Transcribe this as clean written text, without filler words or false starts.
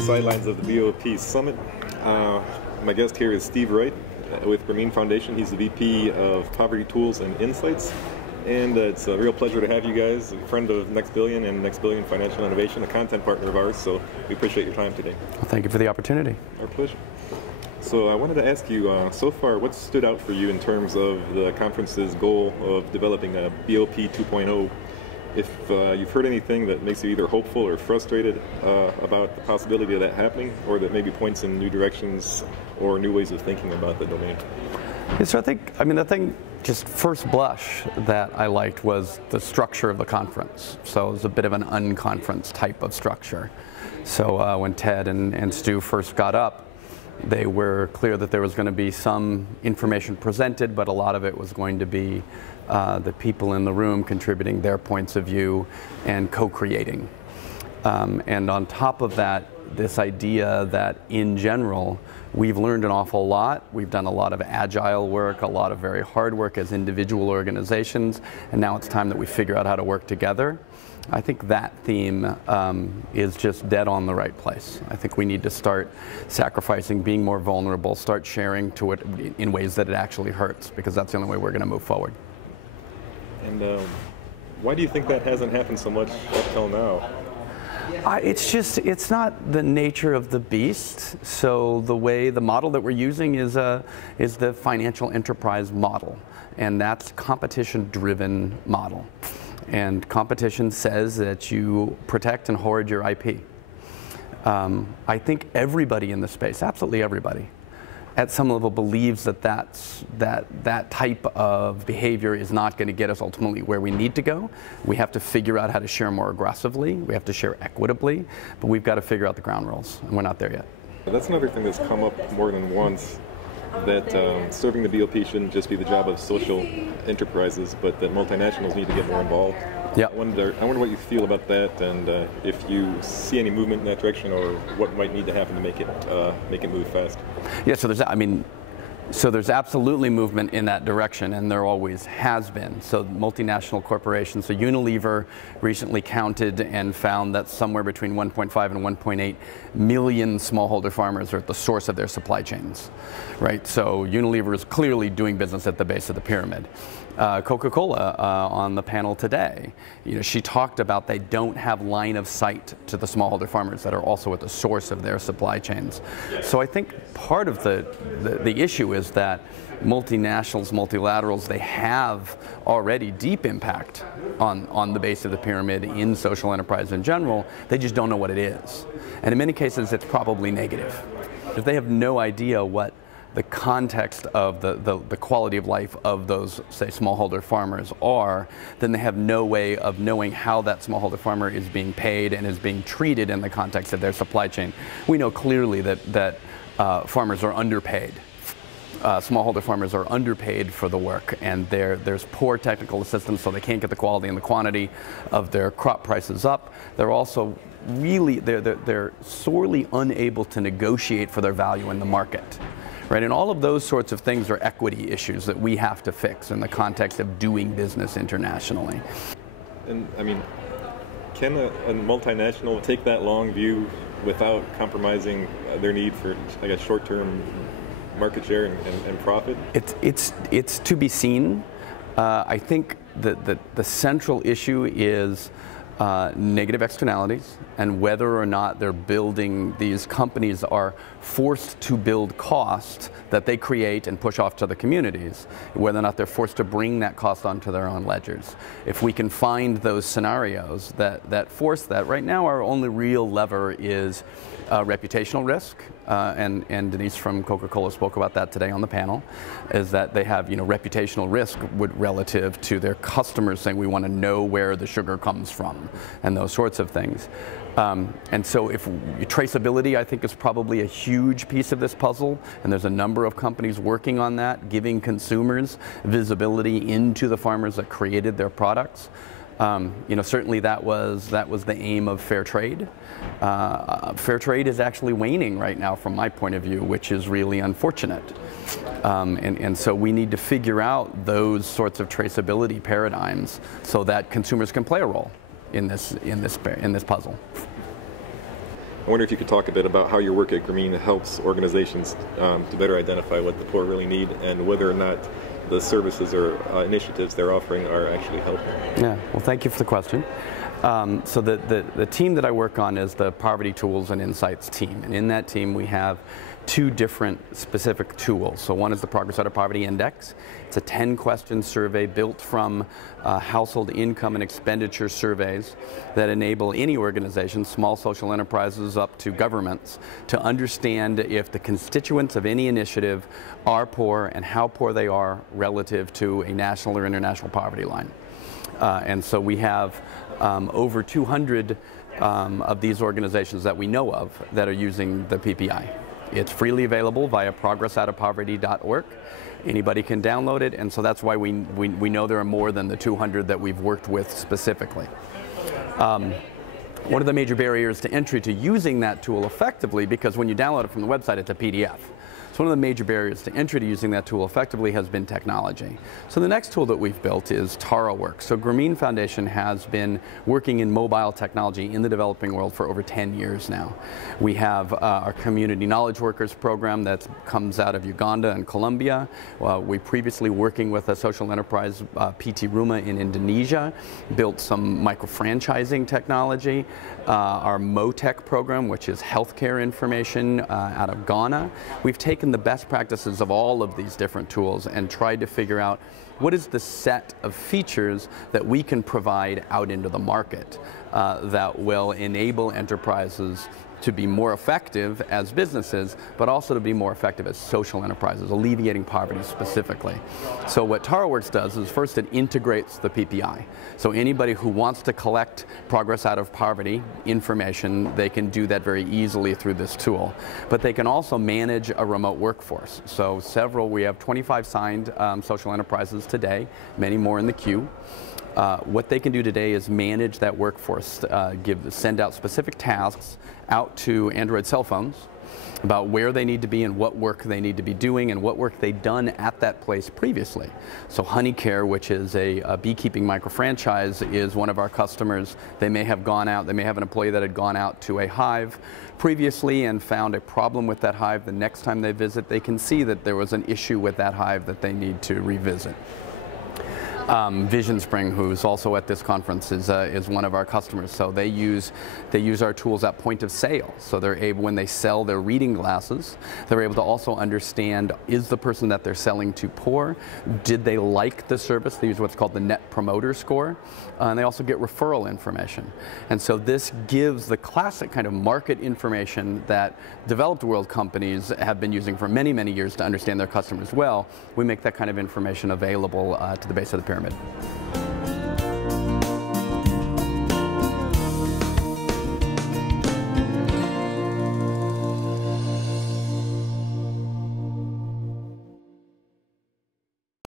sidelines of the BoP Summit. My guest here is Steve Wright with Grameen Foundation. He's the VP of Poverty Tools and Insights. And it's a real pleasure to have you guys, a friend of NextBillion and NextBillion Financial Innovation, a content partner of ours, so we appreciate your time today. Well, thank you for the opportunity. Our pleasure. So I wanted to ask you, so far, what stood out for you in terms of the conference's goal of developing a BoP 2.0? If you've heard anything that makes you either hopeful or frustrated about the possibility of that happening, or that maybe points in new directions or new ways of thinking about the domain. Yeah, so the thing, just first blush, that I liked was the structure of the conference. So it was a bit of an unconference type of structure. So when Ted and Stu first got up, they were clear that there was going to be some information presented, but a lot of it was going to be the people in the room contributing their points of view and co-creating. And on top of that, this idea that in general, we've learned an awful lot. We've done a lot of agile work, a lot of very hard work as individual organizations, and now it's time that we figure out how to work together. I think that theme is just dead on the right place. I think we need to start sacrificing, being more vulnerable, start sharing to it in ways that it actually hurts, because that's the only way we're going to move forward. And why do you think that hasn't happened so much up till now? It's not the nature of the beast. So the model that we're using is the financial enterprise model, and that's competition-driven model. And competition says that you protect and hoard your IP. I think everybody in the space, absolutely everybody, at some level believes that that type of behavior is not going to get us ultimately where we need to go. We have to figure out how to share more aggressively. We have to share equitably, but we've got to figure out the ground rules, and we're not there yet. That's another thing that's come up more than once, that serving the BoP shouldn't just be the job of social enterprises, but that multinationals need to get more involved. Yeah. I wonder what you feel about that, and if you see any movement in that direction, or what might need to happen to make it move fast. Yeah. So there's absolutely movement in that direction, and there always has been. So multinational corporations, so Unilever recently counted and found that somewhere between 1.5 and 1.8 million smallholder farmers are at the source of their supply chains, right? So Unilever is clearly doing business at the base of the pyramid. Coca-Cola on the panel today, she talked about they don't have line of sight to the smallholder farmers that are also at the source of their supply chains. So I think part of the issue is that multinationals, multilaterals, they have already deep impact on the base of the pyramid in social enterprise in general. They just don't know what it is. And in many cases, it's probably negative. If they have no idea what the context of the quality of life of those, say, smallholder farmers are, then they have no way of knowing how that smallholder farmer is being paid and is being treated in the context of their supply chain. We know clearly that farmers are underpaid. Smallholder farmers are underpaid for the work, and there's poor technical assistance, so they can't get the quality and the quantity of their crop prices up. They're also really, they're sorely unable to negotiate for their value in the market. Right, and all of those sorts of things are equity issues that we have to fix in the context of doing business internationally. And I mean, can a multinational take that long view without compromising their need for, I guess, short-term market share and profit? It's to be seen. I think that the central issue is negative externalities, and whether or not they're building, these companies are forced to build cost that they create and push off to the communities, whether or not they're forced to bring that cost onto their own ledgers. If we can find those scenarios that force that, right now our only real lever is reputational risk, and Denise from Coca-Cola spoke about that today on the panel, is that they have reputational risk relative to their customers saying we want to know where the sugar comes from and those sorts of things. And so if traceability, I think, is probably a huge piece of this puzzle, and there's a number of companies working on that, giving consumers visibility into the farmers that created their products. Certainly that was the aim of fair trade. Fair trade is actually waning right now from my point of view, which is really unfortunate. And so we need to figure out those sorts of traceability paradigms so that consumers can play a role in this puzzle. I wonder if you could talk a bit about how your work at Grameen helps organizations to better identify what the poor really need and whether or not the services or initiatives they're offering are actually helping. Yeah, well, thank you for the question. So the team that I work on is the Poverty Tools and Insights team, and in that team we have two different specific tools. So one is the Progress Out of Poverty Index. It's a 10-question survey built from household income and expenditure surveys that enable any organization, small social enterprises up to governments, to understand if the constituents of any initiative are poor and how poor they are relative to a national or international poverty line. And so we have over 200 of these organizations that we know of that are using the PPI. It's freely available via progressoutofpoverty.org. Anybody can download it, and so that's why we know there are more than the 200 that we've worked with specifically. One of the major barriers to entry to using that tool effectively, because when you download it from the website, it's a PDF. So one of the major barriers to entry to using that tool effectively has been technology. So the next tool that we've built is TaraWorks. So Grameen Foundation has been working in mobile technology in the developing world for over 10 years now. We have our Community Knowledge Workers program that comes out of Uganda and Colombia. We previously working with a social enterprise, PT Rumah in Indonesia, built some micro-franchising technology. Our MoTech program, which is healthcare information out of Ghana. We've taken the best practices of all of these different tools and tried to figure out what is the set of features that we can provide out into the market that will enable enterprises to be more effective as businesses, but also to be more effective as social enterprises, alleviating poverty specifically. So what TaraWorks does is first it integrates the PPI. So anybody who wants to collect progress out of poverty information, they can do that very easily through this tool. But they can also manage a remote workforce. So we have 25 signed social enterprises today, many more in the queue. What they can do today is manage that workforce, send out specific tasks out to Android cell phones about where they need to be and what work they need to be doing and what work they've done at that place previously. So Honeycare, which is a beekeeping micro-franchise, is one of our customers. They may have gone out, they may have an employee that had gone out to a hive previously and found a problem with that hive. The next time they visit, they can see that there was an issue with that hive that they need to revisit. Vision Spring, who's also at this conference, is one of our customers. So they use our tools at point of sale. So they're able, when they sell their reading glasses, they're able to also understand, is the person that they're selling to poor? Did they like the service? They use what's called the Net Promoter Score. And they also get referral information. And so this gives the classic kind of market information that developed world companies have been using for many, many years to understand their customers well. We make that kind of information available to the base of the pyramid.